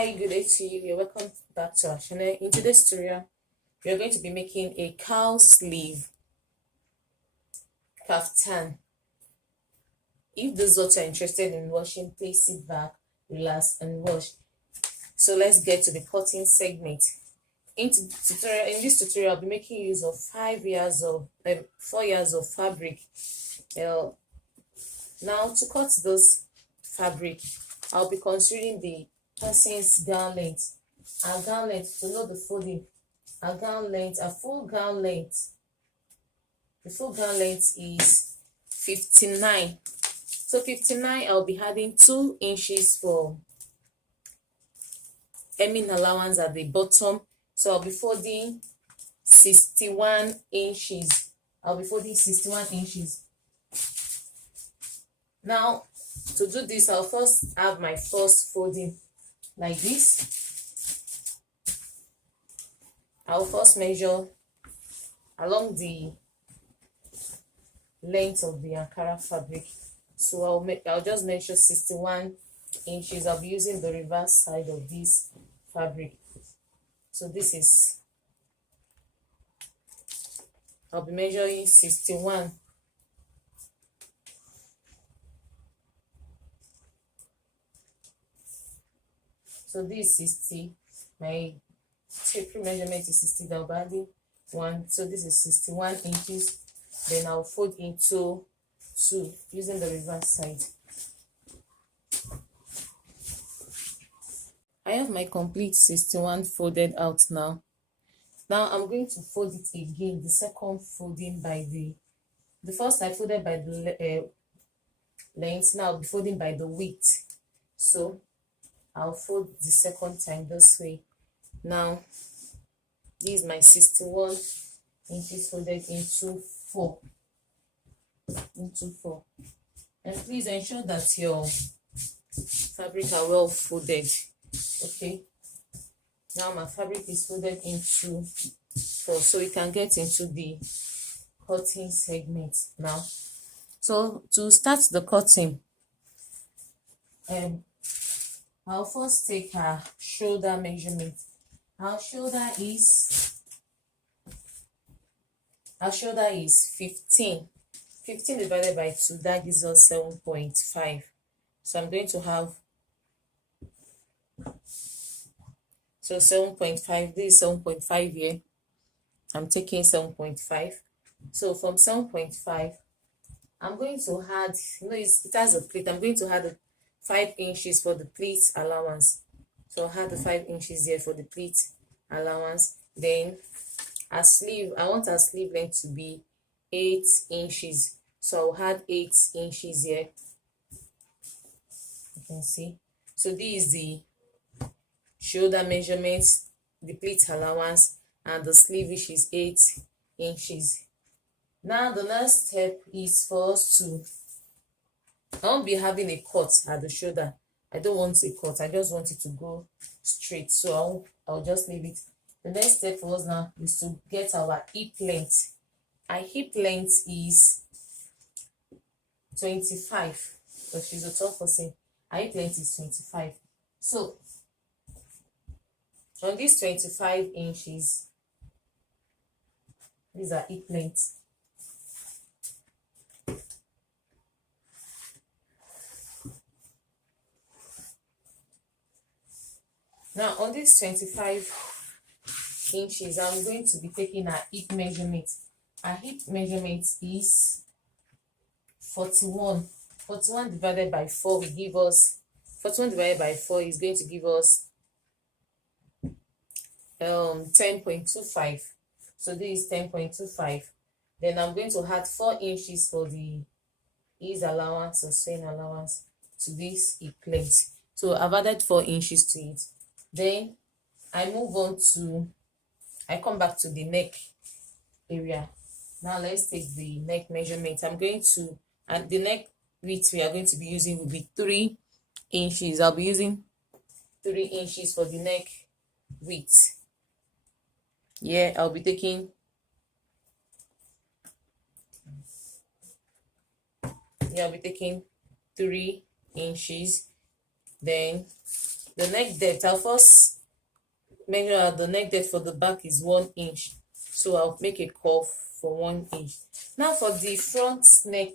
Hi, good day to you. You're welcome back to our channel. In today's tutorial, we are going to be making a cowl sleeve kaftan. If this is what you're interested in watching, please sit back, relax, and watch. So let's get to the cutting segment. In this tutorial, I'll be making use of 4 yards of fabric. Now to cut this fabric, I'll be considering the person's gown length. Our gown length, to know the folding, our gown length, a full gown length. The full gown length is 59. So 59, I'll be adding 2 inches for hemming allowance at the bottom. So I'll be folding 61 inches. I'll be folding 61 inches. Now, to do this, I'll first have my first folding like this. I'll first measure along the length of the Ankara fabric. So I'll just measure 61 inches. I'll be using the reverse side of this fabric. So this is, I'll be measuring 61. So this is 60. My tape measurement is 60. I'll be adding 1. So this is 61 inches. Then I'll fold into 2 using the reverse side. I have my complete 61 folded out now. Now I'm going to fold it again, the second folding by the first I folded by the length. Now I'll be folding by the width. So I'll fold the second time this way. Now this is my 61 inches folded into 4. And please ensure that your fabric are well folded. Okay, now my fabric is folded into 4, so we can get into the cutting segment now. So to start the cutting, I'll first take our shoulder measurement. Our shoulder is 15. 15 divided by 2, that gives us 7.5. So I'm going to have 7.5. This is 7.5 here. I'm taking 7.5. So from 7.5, I'm going to add, it has a pleat. I'm going to add 5 inches for the pleat allowance. So I'll add the 5 inches here for the pleat allowance. Then a sleeve, I want our sleeve length to be 8 inches. So I'll add 8 inches here. You can see. So this is the shoulder measurements, the pleat allowance, and the sleeve, which is 8 inches. Now the next step is for us to, I won't be having a cut at the shoulder. I don't want a cut. I just want it to go straight. So I'll just leave it. The next step for us now is to get our hip length. Our hip length is 25. So she's a tall person. Our hip length is 25. So on these 25 inches, these are hip length. Now on these 25 inches, I'm going to be taking our hip measurement. Our hip measurement is 41. 41 divided by 4 will give us, 41 divided by 4 is going to give us 10.25. So this is 10.25. Then I'm going to add 4 inches for the ease allowance or sewing allowance to this hip length. So I've added 4 inches to it. Then I come back to the neck area. Now let's take the neck measurement. I'm going to, and the neck width we are going to be using will be 3 inches. I'll be using 3 inches for the neck width. Yeah, I'll be taking 3 inches. Then the neck depth. I'll first measure out the neck depth for the back is 1 inch. So I'll make a curve for 1 inch. Now for the front neck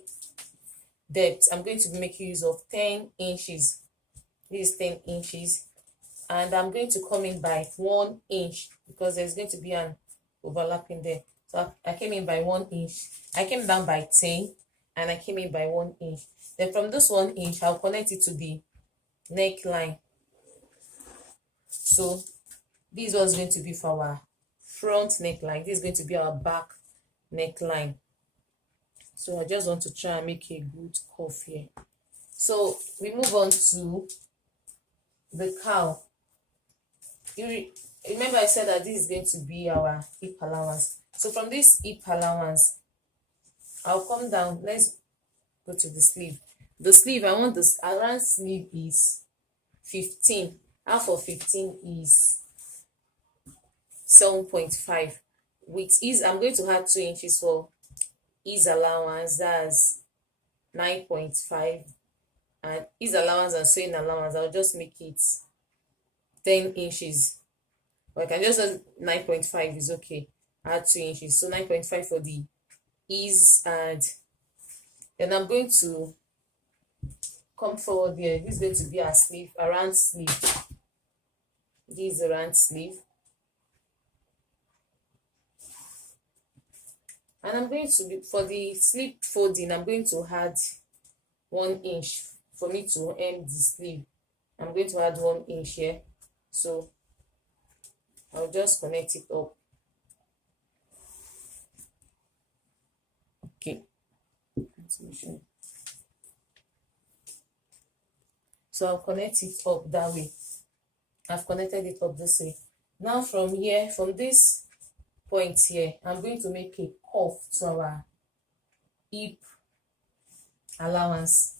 depth, I'm going to be making use of 10 inches. This is 10 inches. And I'm going to come in by 1 inch because there's going to be an overlapping there. So I came in by 1 inch. I came down by 10 and I came in by 1 inch. Then from this 1 inch, I'll connect it to the neckline. So this was going to be for our front neckline. This is going to be our back neckline. So I just want to try and make a good curve here. So we move on to the cowl. You remember I said that this is going to be our hip allowance. So from this hip allowance, I'll come down. Let's go to the sleeve. The sleeve, I want this around sleeve is 15. Half of 15 is 7.5. With ease, I'm going to add 2 inches for ease allowance. That's 9.5. And ease allowance and sewing allowance, I'll just make it 10 inches. Or I can just do 9.5 is okay. Add 2 inches. So 9.5 for the ease, and then I'm going to come forward here. This is going to be our sleeve, around sleeve. This is around sleeve. And I'm going to be, for the sleeve folding, I'm going to add 1 inch for me to hem the sleeve. I'm going to add 1 inch here. So I'll just connect it up. Okay. So I'll connect it up that way. I've connected it up this way. Now from here, from this point here, I'm going to make a curve to our hip allowance.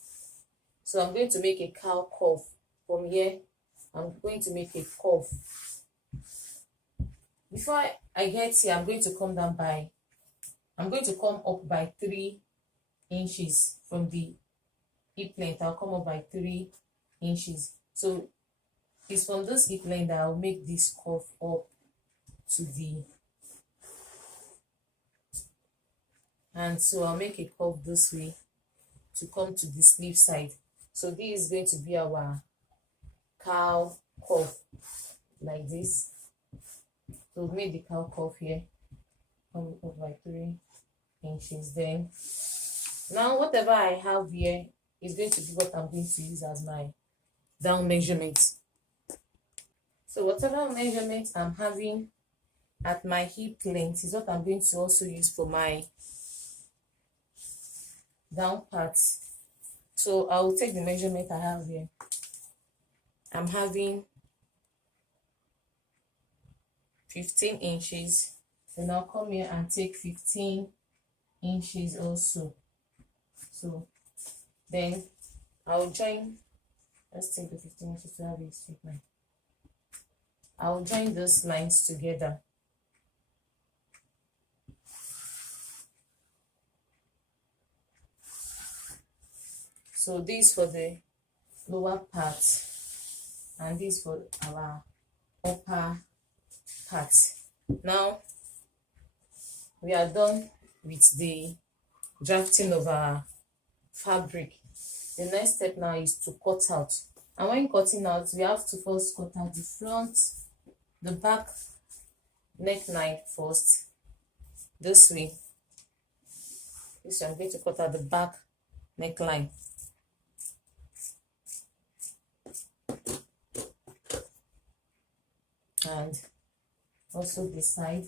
So I'm going to make a cowl curve. From here, I'm going to make a curve. Before I get here, I'm going to come up by 3 inches from the hip length. I'll come up by 3 inches. So it's from this hip length that I'll make this curve up to the, and so I'll make a curve this way to come to the sleeve side. So this is going to be our cowl curve like this. So we've made the cowl curve here, come up by 3 inches. Then now whatever I have here is going to be what I'm going to use as my down measurement. So whatever measurement I'm having at my hip length is what I'm going to also use for my down part. So I will take the measurement I have here. I'm having 15 inches. Then I'll come here and take 15 inches also. So then I'll join, let's take the 15 inches to have a straight line. I'll join those lines together. So this for the lower part and this for our upper part. Now we are done with the drafting of our fabric. The next step now is to cut out. And when cutting out, we have to first cut out the front, the back neckline first. This way. This way I'm going to cut out the back neckline. And also this side.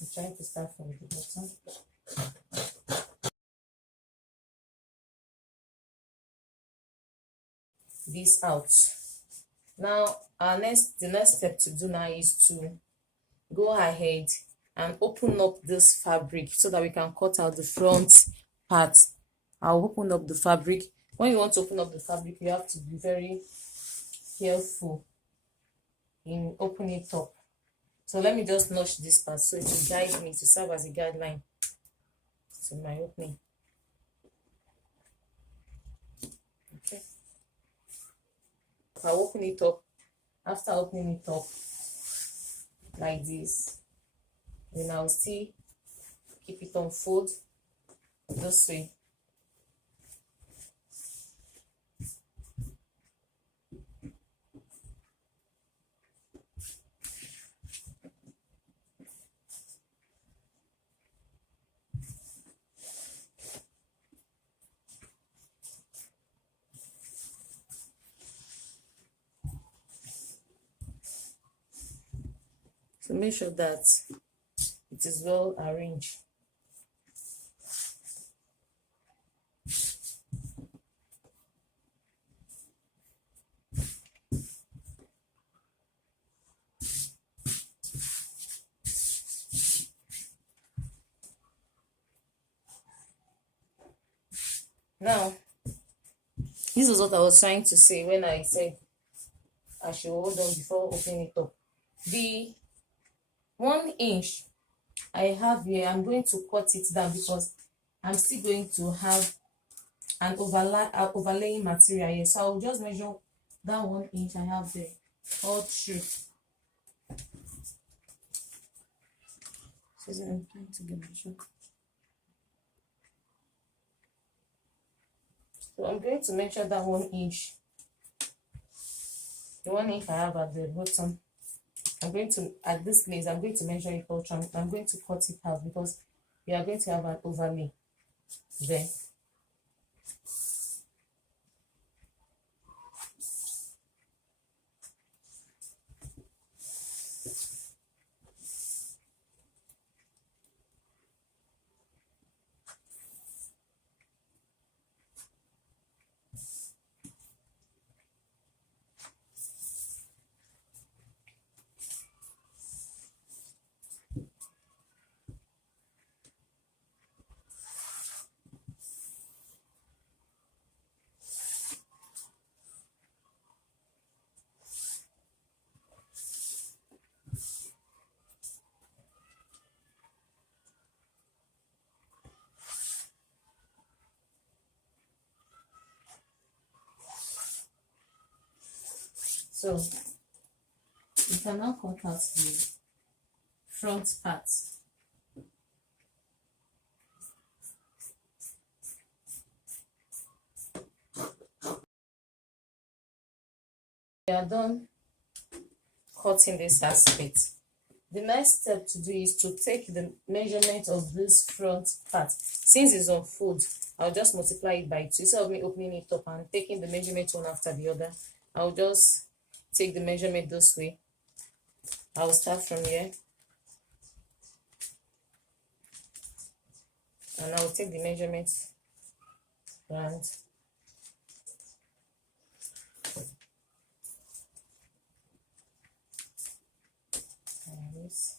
I'm trying to start from the bottom. This out. Now the next step to do now is to go ahead and open up this fabric so that we can cut out the front part. I'll open up the fabric. When you want to open up the fabric, you have to be very careful in opening it up. So let me just notch this part so it will guide me, to serve as a guideline to my opening. Okay. I'll open it up. After opening it up like this, then I'll still keep it on fold this way. So make sure that it is well arranged. Now, this is what I was trying to say when I said I should hold on before opening it up. The 1 inch I have here, I'm going to cut it down because I'm still going to have an overlaying material here. So I'll just measure that 1 inch I have there all through. So I'm trying to get measure. So I'm going to measure that 1 inch. The 1 inch I have at the bottom. I'm going to, at this place, I'm going to measure it all. I'm going to cut it out because we are going to have an overlay there. So we can now cut out the front part. We are done cutting this aspect. The next step to do is to take the measurement of this front part. Since it's on fold, I'll just multiply it by 2. Instead of me opening it up and taking the measurement one after the other, I'll just take the measurement this way. I'll start from here. And I'll take the measurement and this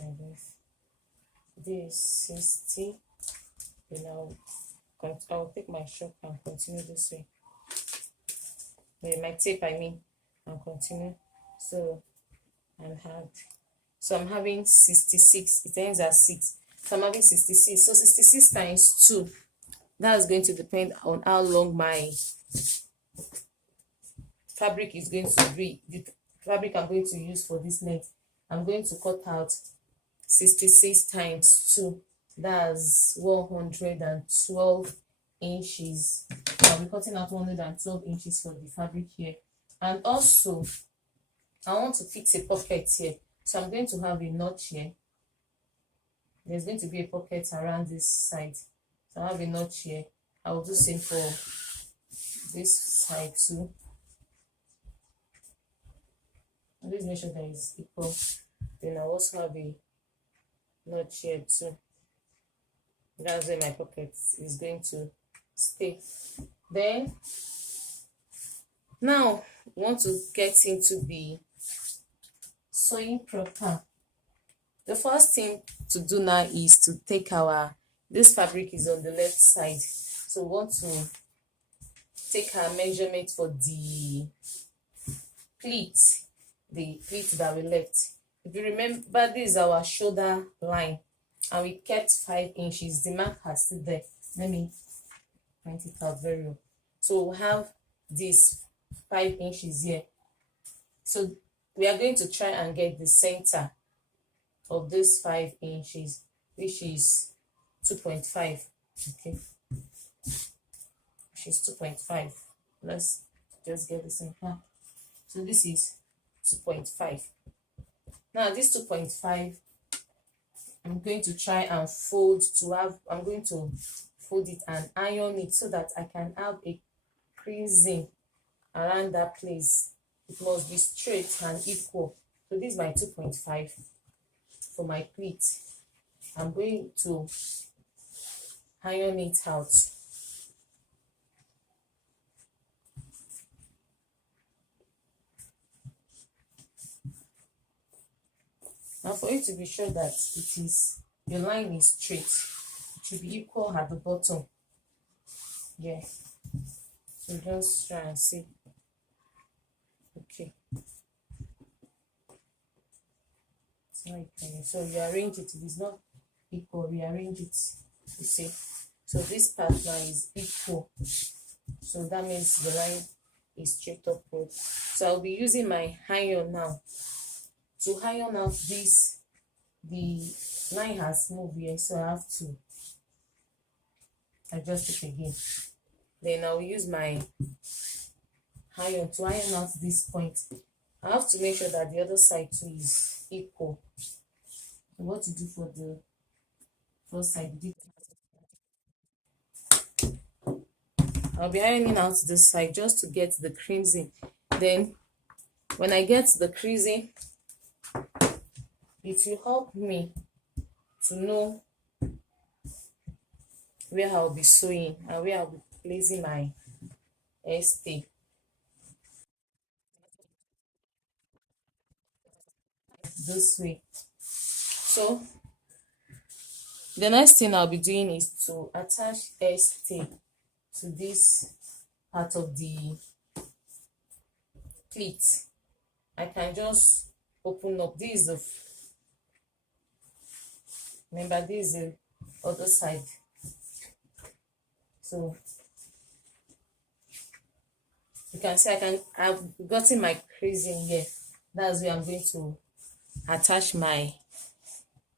and this. This 60. Then I'll take my chalk and continue this way. With my tape, I mean, and continue. So I'm having 66. It ends at 6. So I'm having 66. So 66 times 2. That's going to depend on how long my fabric is going to be. The fabric I'm going to use for this length. I'm going to cut out 66 times 2. That's 112 inches. I'll be cutting out 112 inches for the fabric here. And also, I want to fix a pocket here. So I'm going to have a notch here. There's going to be a pocket around this side. So I have a notch here. I will do same for this side too. And please make sure that it's equal. Then I also have a notch here too. That's where my pocket is going to stay. Then now we want to get into the sewing proper. The first thing to do now is to take this fabric is on the left side, so we want to take our measurement for the pleat that we left. If you remember, this is our shoulder line and we kept 5 inches. The mark has still there. Let me point it out very well. So we'll have this 5 inches here. So we are going to try and get the center of this 5 inches, which is 2.5. Okay, which is 2.5. Let's just get the center. So this is 2.5. Now this 2.5, I'm going to try and I'm going to fold it and iron it so that I can have a creasing around that place. It must be straight and equal. So this is my 2.5 for my pleat. I'm going to iron it out. Now for you to be sure that your line is straight, it should be equal at the bottom. Yeah. So just try and see. Okay. So you arrange it. If it's not equal, rearrange it. You see. So this part now is equal. So that means the line is straight upward. So I'll be using my iron now. To iron out this, the line has moved here, so I have to adjust it again. Then I'll use my iron to iron out this point. I have to make sure that the other side too is equal. So what to do for the first side? I'll be ironing out this side just to get the creasing. Then when I get the creasing, it will help me to know where I'll be sewing and where I'll be placing my stay. This way. So the next thing I'll be doing is to attach stay to this part of the pleat. I can just open up. This is remember, this is the other side. So you can see I've gotten my creasing here. That's where I'm going to attach my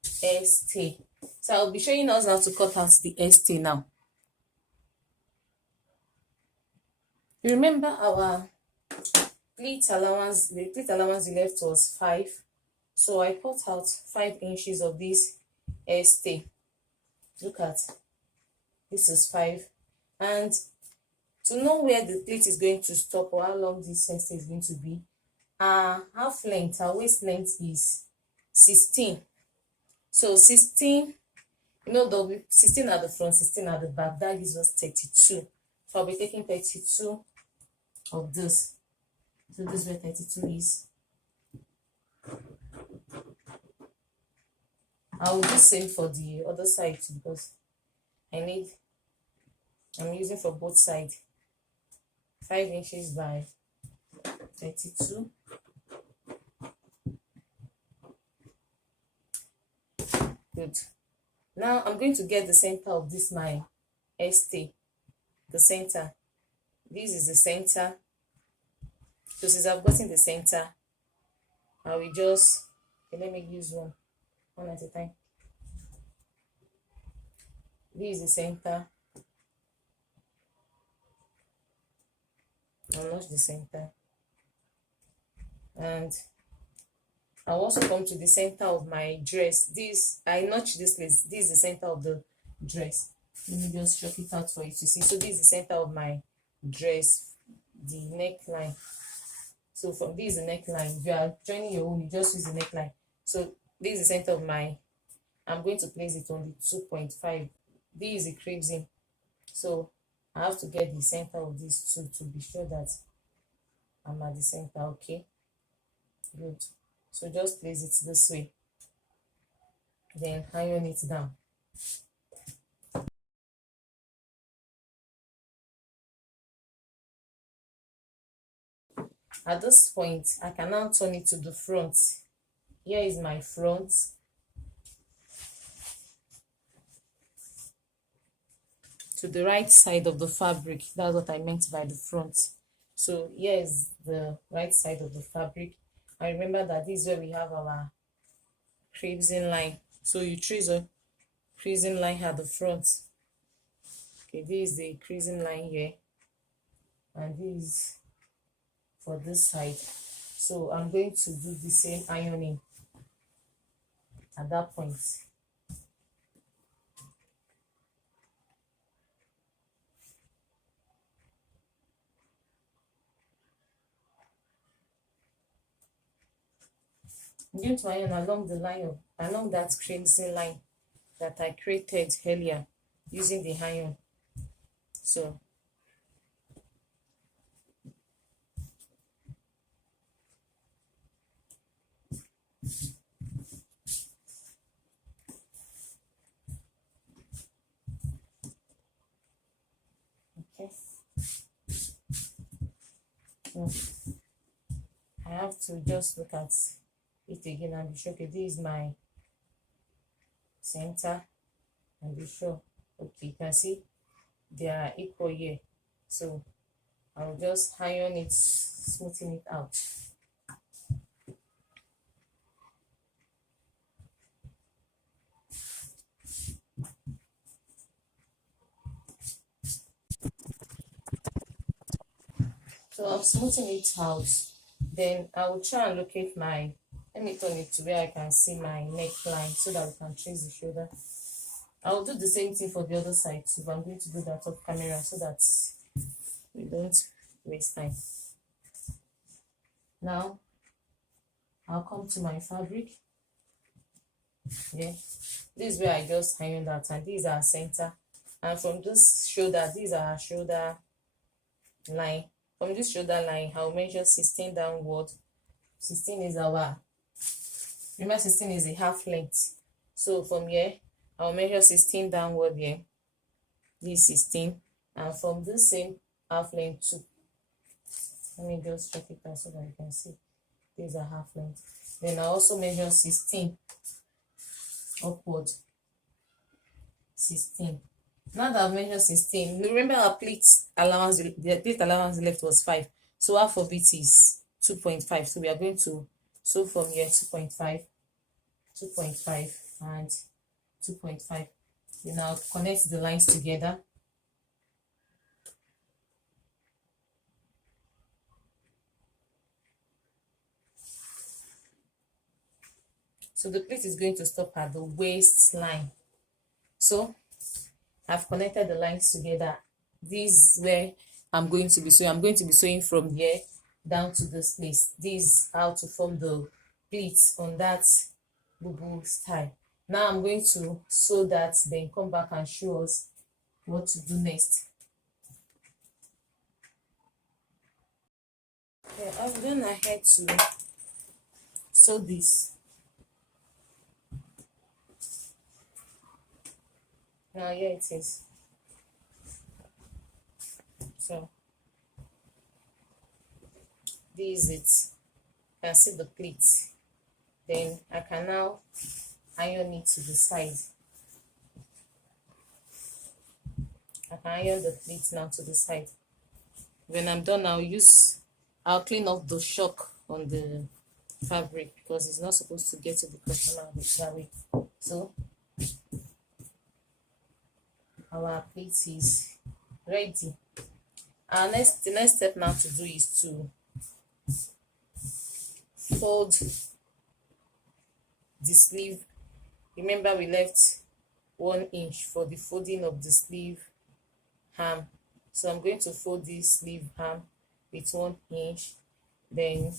stay. So I'll be showing us how to cut out the stay now. You remember our pleat allowance? The pleat allowance we left was 5. So I cut out 5 inches of this stay. Look at this is 5. And to know where the pleat is going to stop or how long this stay is going to be, our half length, our waist length is 16. So 16, there'll be 16 at the front, 16 at the back. That gives us 32. So I'll be taking 32 of this. So this is where 32 is. I will do same for the other side too, because I'm using for both sides 5 inches by 32. Good. Now I'm going to get the center of this my stay. The center. This is the center. So since I've gotten the center, I will just let me use one at a time. This is the center. I'll notch the center. And I'll also come to the center of my dress. I notch this place. This is the center of the dress. Let me just chop it out for you to see. So this is the center of my dress, the neckline. So from this is the neckline. If you are joining your own, you just use the neckline. So this is the center of I'm going to place it on the 2.5. This is the creasing. So I have to get the center of this too to be sure that I'm at the center. Okay, good. So just place it this way, then iron it down. At this point, I can now turn it to the front here is my front. To the right side of the fabric, that's what I meant by the front. So here is the right side of the fabric. I remember that this is where we have our creasing line. So you trace a creasing line at the front. Okay, this is the creasing line here, and this is for this side. So I'm going to do the same ironing at that point. I'm going to iron along that creasing line that I created earlier using the iron. So okay. So I have to just look at it again and be sure, okay, this is my center, and be sure, okay, you can see they are equal here. So I'll just iron it, smoothing it out. So I'm smoothing it out. Then I will try and locate my, let me turn it to where I can see my neckline so that we can trace the shoulder. I will do the same thing for the other side too, but I'm going to do that off camera so that we don't waste time. Now I'll come to my fabric. Yeah, this is where I just ironed that, and these are center. And from this shoulder, these are our shoulder line. From this shoulder line, I'll measure 16 downward. 16 is our, remember 16 is a half length. So from here, I'll measure 16 downward here. This 16. And from this same half length too. Let me just check it out so that you can see. These are half length. Then I also measure 16 upward. 16. Now that I've measured 16, remember our pleat allowance, the pleat allowance left was 5. So half of it is 2.5. So we are going to sew from here 2.5, 2.5, and 2.5. You now connect the lines together. So the pleat is going to stop at the waistline. So I've connected the lines together. This is where I'm going to be sewing. I'm going to be sewing from here down to this place. This is how to form the pleats on that bubu style. Now I'm going to sew that, then come back and show us what to do next. Okay, I've gone ahead to sew this. Now here it is. So this is it. You can see the pleat. Then I can now iron it to the side. I can iron the pleat now to the side. When I'm done, I'll clean off the shock on the fabric because it's not supposed to get to the customer that way. So our pleat is ready. The next step now to do is to fold the sleeve. Remember we left 1 inch for the folding of the sleeve hem. So I'm going to fold this sleeve hem with 1 inch. Then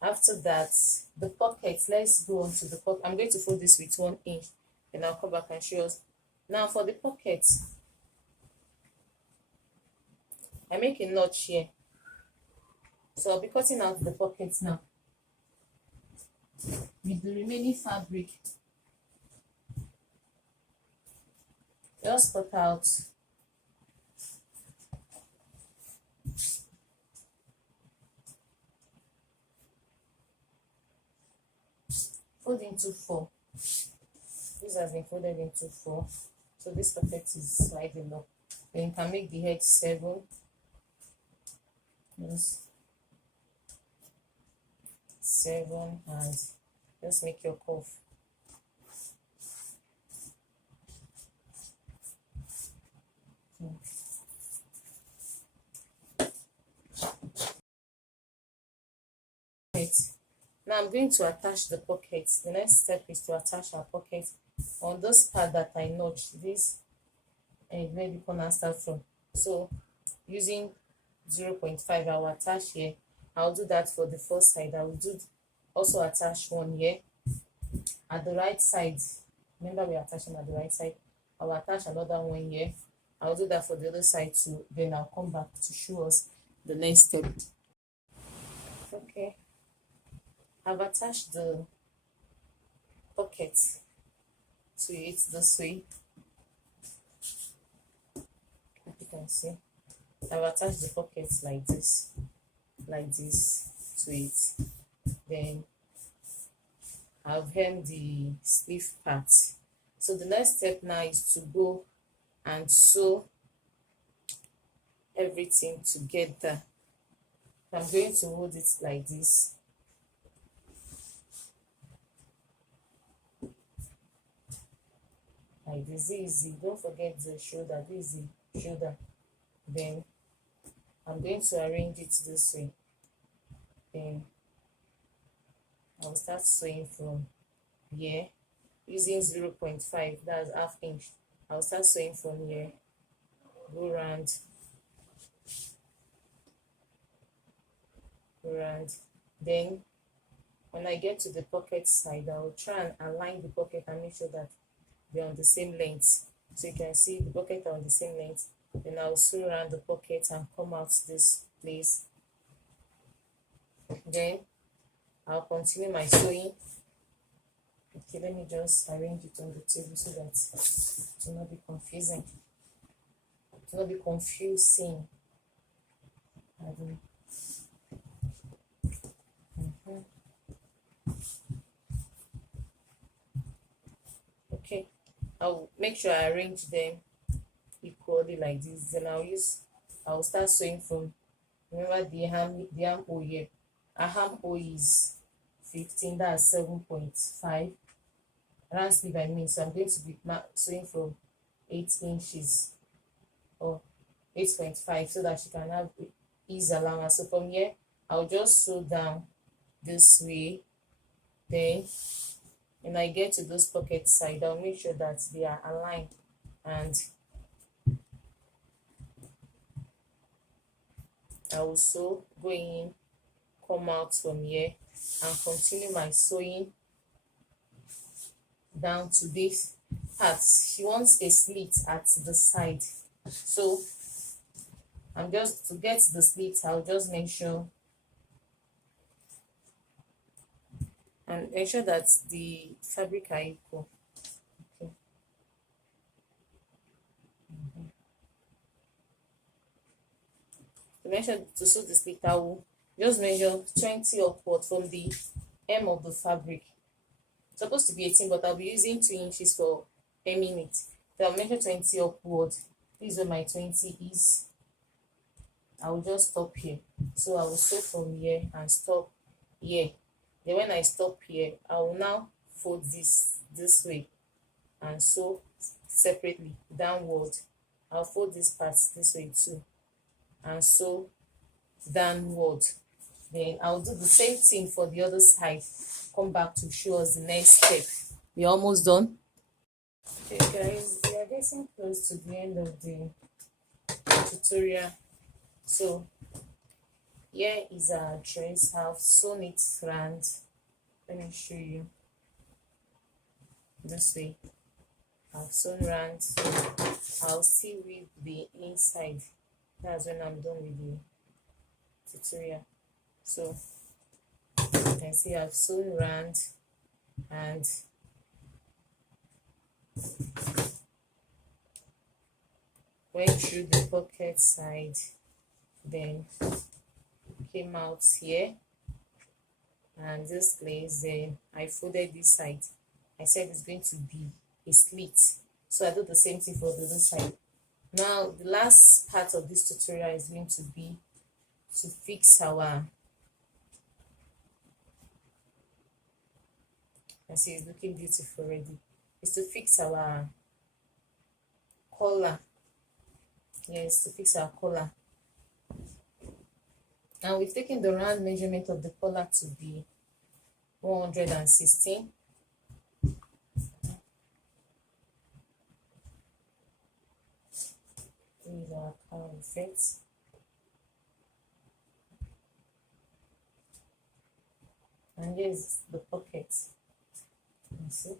after that, the pocket, let's go on to the pocket. I'm going to fold this with 1 inch, and I'll come back and show us. Now for the pocket, I make a notch here. So I'll be cutting out the pocket now with the remaining fabric. Just cut out into 4. This has been folded into 4. So this pocket is slightly long. Then you can make the head 7. Yes. 7 and just make your cuff. Now I'm going to attach the pockets. The next step is to attach our pocket on this part that I notched. This and where the corner starts from. So using 0.5, I will attach here. I'll do that for the first side. I will also attach one here at the right side. Remember, we're attaching at the right side. I will attach another one here. I'll do that for the other side too. Then I'll come back to show us the next step. Okay, I've attached the pocket to it this way. If you can see, I've attached the pockets like this to it. Then I've hemmed the sleeve part. So the next step now is to go and sew everything together. I'm going to hold it like this. Like this, easy. Don't forget the shoulder. This is the shoulder. Then I'm going to arrange it this way. Then I'll start sewing from here using 0.5, that's half inch. I'll start sewing from here, go round, then when I get to the pocket side, I'll try and align the pocket and make sure that they're on the same length. So you can see the pocket are on the same length. Then I'll sew around the pocket and come out this place. Then I'll continue my sewing. Okay, let me just arrange it on the table so that it will not be confusing. It will not be confusing. Okay, I'll make sure I arrange them equally like this. Then I'll start sewing from, remember the armhole here. Our armhole is 15, that's 7.5. Round sleeve I mean, so I'm going to be sewing from 8 inches or 8.5 so that she can have ease allowance. So from here, I'll just sew down this way. Then when I get to those pocket side, I'll make sure that they are aligned, and I will sew, go in, come out from here, and continue my sewing down to this part. She wants a slit at the side, so I'm just, to get the slit, I'll just make sure and ensure that the fabric are equal. Okay. To measure, to sew the slit, I will just measure 20 upward from the hem of the fabric. It's supposed to be 18, but I'll be using 2 inches for hemming it. So I'll measure 20 upward. This is where my 20 is. I will just stop here. So I will sew from here and stop here. Then when I stop here, I will now fold this way and sew separately downward. I'll fold this part this way too and sew downward. Then I'll do the same thing for the other side. Come back to show us the next step. We're almost done. Okay guys, we are getting close to the end of the tutorial. So here is our dress. I've sewn it round. Let me show you this way. I've sewn round. I'll still weave the inside. That's when I'm done with the tutorial. So you can see I've sewn round and went through the pocket side, then came out here and this place, then I folded this side. I said it's going to be a slit, so I do the same thing for the other side. Now the last part of this tutorial is going to be to fix our, I see it's looking beautiful already, is to fix our collar. Yes, to fix our collar. And we've taken the round measurement of the collar to be 116. These are our effects. And here's the pocket. You see?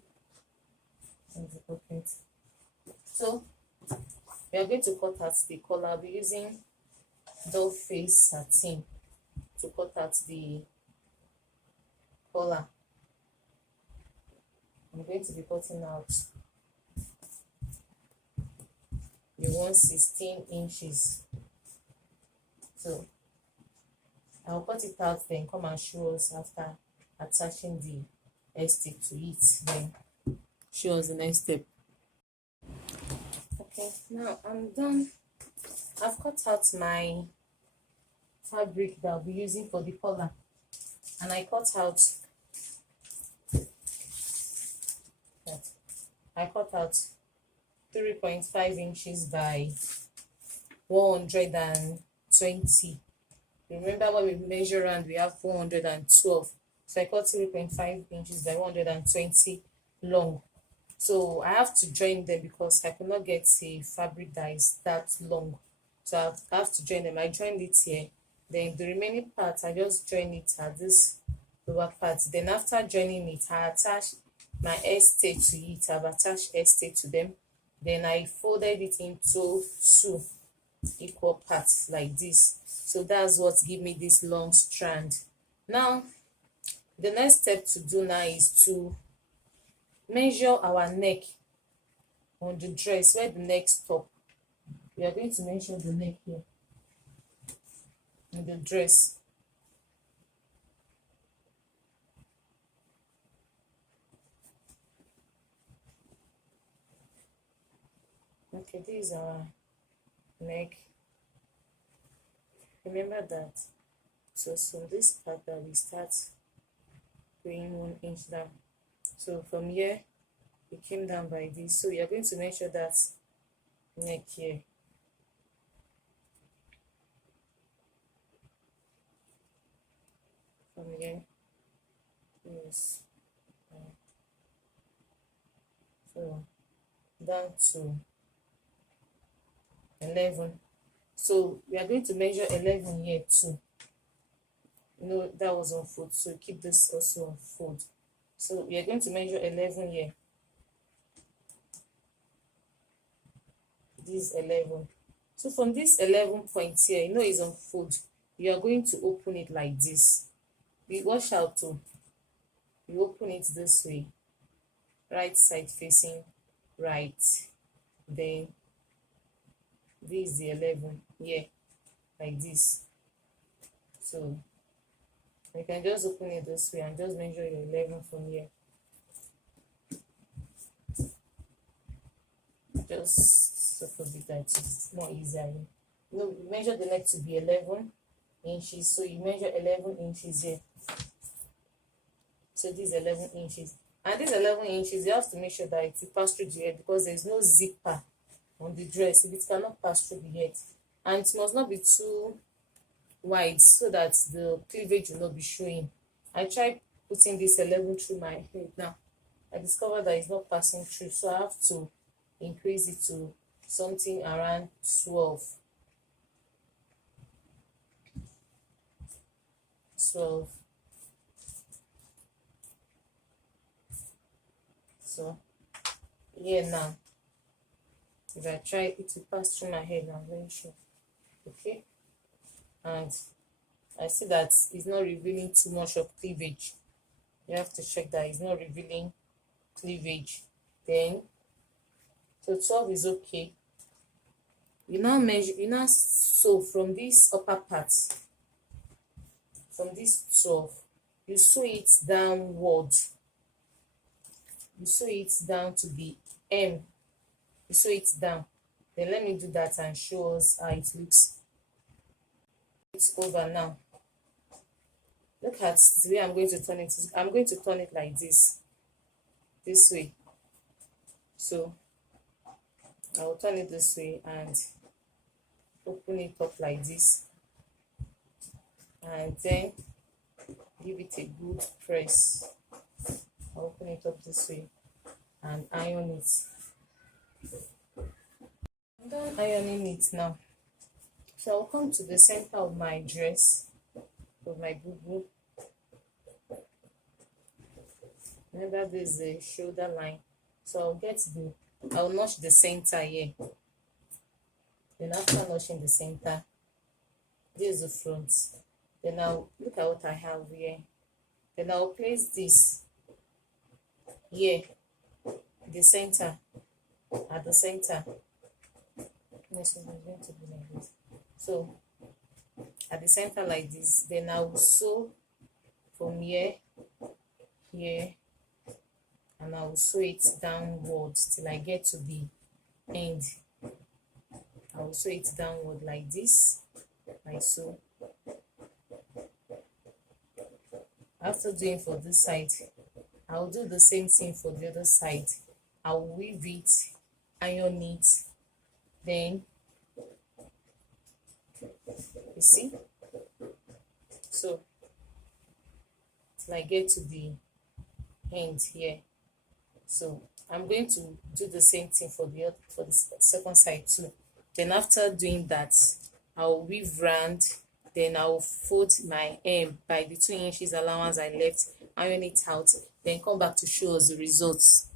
Here's the pocket. So we are going to cut out the collar. I'll be using doll face satin to cut out the collar. I'm going to be cutting out the 116 inches. So I'll cut it out, then come and show us after attaching the S-stick to it, then show us the next step. Okay, now I'm done. I've cut out my fabric that I'll be using for the collar, and I cut out 3.5 inches by 120. Remember when we measure round, we have 412. So I cut 3.5 inches by 120 long. So I have to join them because I could not get a fabric that is that long. So I have to join them. I joined it here. Then the remaining part, I just join it at this lower part. Then after joining it, I attach my S-stay to it. I've attached S-stay to them. Then I folded it into 2 equal parts like this. So that's what gives me this long strand. Now the next step to do now is to measure our neck on the dress, where the neck stop. We are going to measure the neck here in the dress. Okay, this is our neck. Remember that. So from this part that we start going 1 inch down. So from here we came down by this. So we are going to measure that neck here. From here, yes. So down to 11. So we are going to measure 11 here too. You know, that was on fold, so keep this also on fold. So we are going to measure 11 here. This 11. So from this 11 point here, you know it's on fold. You are going to open it like this. We wash out to. You open it this way. Right side facing right. Then this is the 11 here, like this. So you can just open it this way and just measure your 11 from here. Just sort of it that it's more easier. You know, you measure the neck to be 11 inches, so you measure 11 inches here. So this is 11 inches. And this 11 inches, you have to make sure that it will pass through the head, because there is no zipper on the dress. If it cannot pass through the head, and it must not be too wide so that the cleavage will not be showing. I tried putting this 11 through my head. Now I discovered that it's not passing through, so I have to increase it to something around 12. So here now, if I try it to pass through my head, I'm very sure. Okay, and I see that it's not revealing too much of cleavage. You have to check that it's not revealing cleavage. Then so 12 is okay. You now measure, you now sew from this upper part, from this 12, you sew it downward. You sew it down to the hem. You sew it down. Then let me do that and show us how it looks. It's over now. Look at the way I'm going to turn it. I'm going to turn it like this way. So I will turn it this way and open it up like this, and then give it a good press. I'll open it up this way and iron it. I'm done ironing it now. So I'll come to the center of my dress, of my bubu. Remember, this is the shoulder line. So I'll notch the center here. Then after notching the center, this is the front. Then I'll look at what I have here. Then I'll place this here, the center, at the center. Yes, it's going to be like this. So at the center like this, then I will sew from here, and I will sew it downwards till I get to the end. I will sew it downward like this, like so. After doing for this side, I will do the same thing for the other side. I will weave it, iron it, then you see, so till I get to the end here. So I'm going to do the same thing for the second side too. Then after doing that, I'll weave round, then I'll fold my hem by the 2 inches allowance I left, iron it out, then come back to show us the results.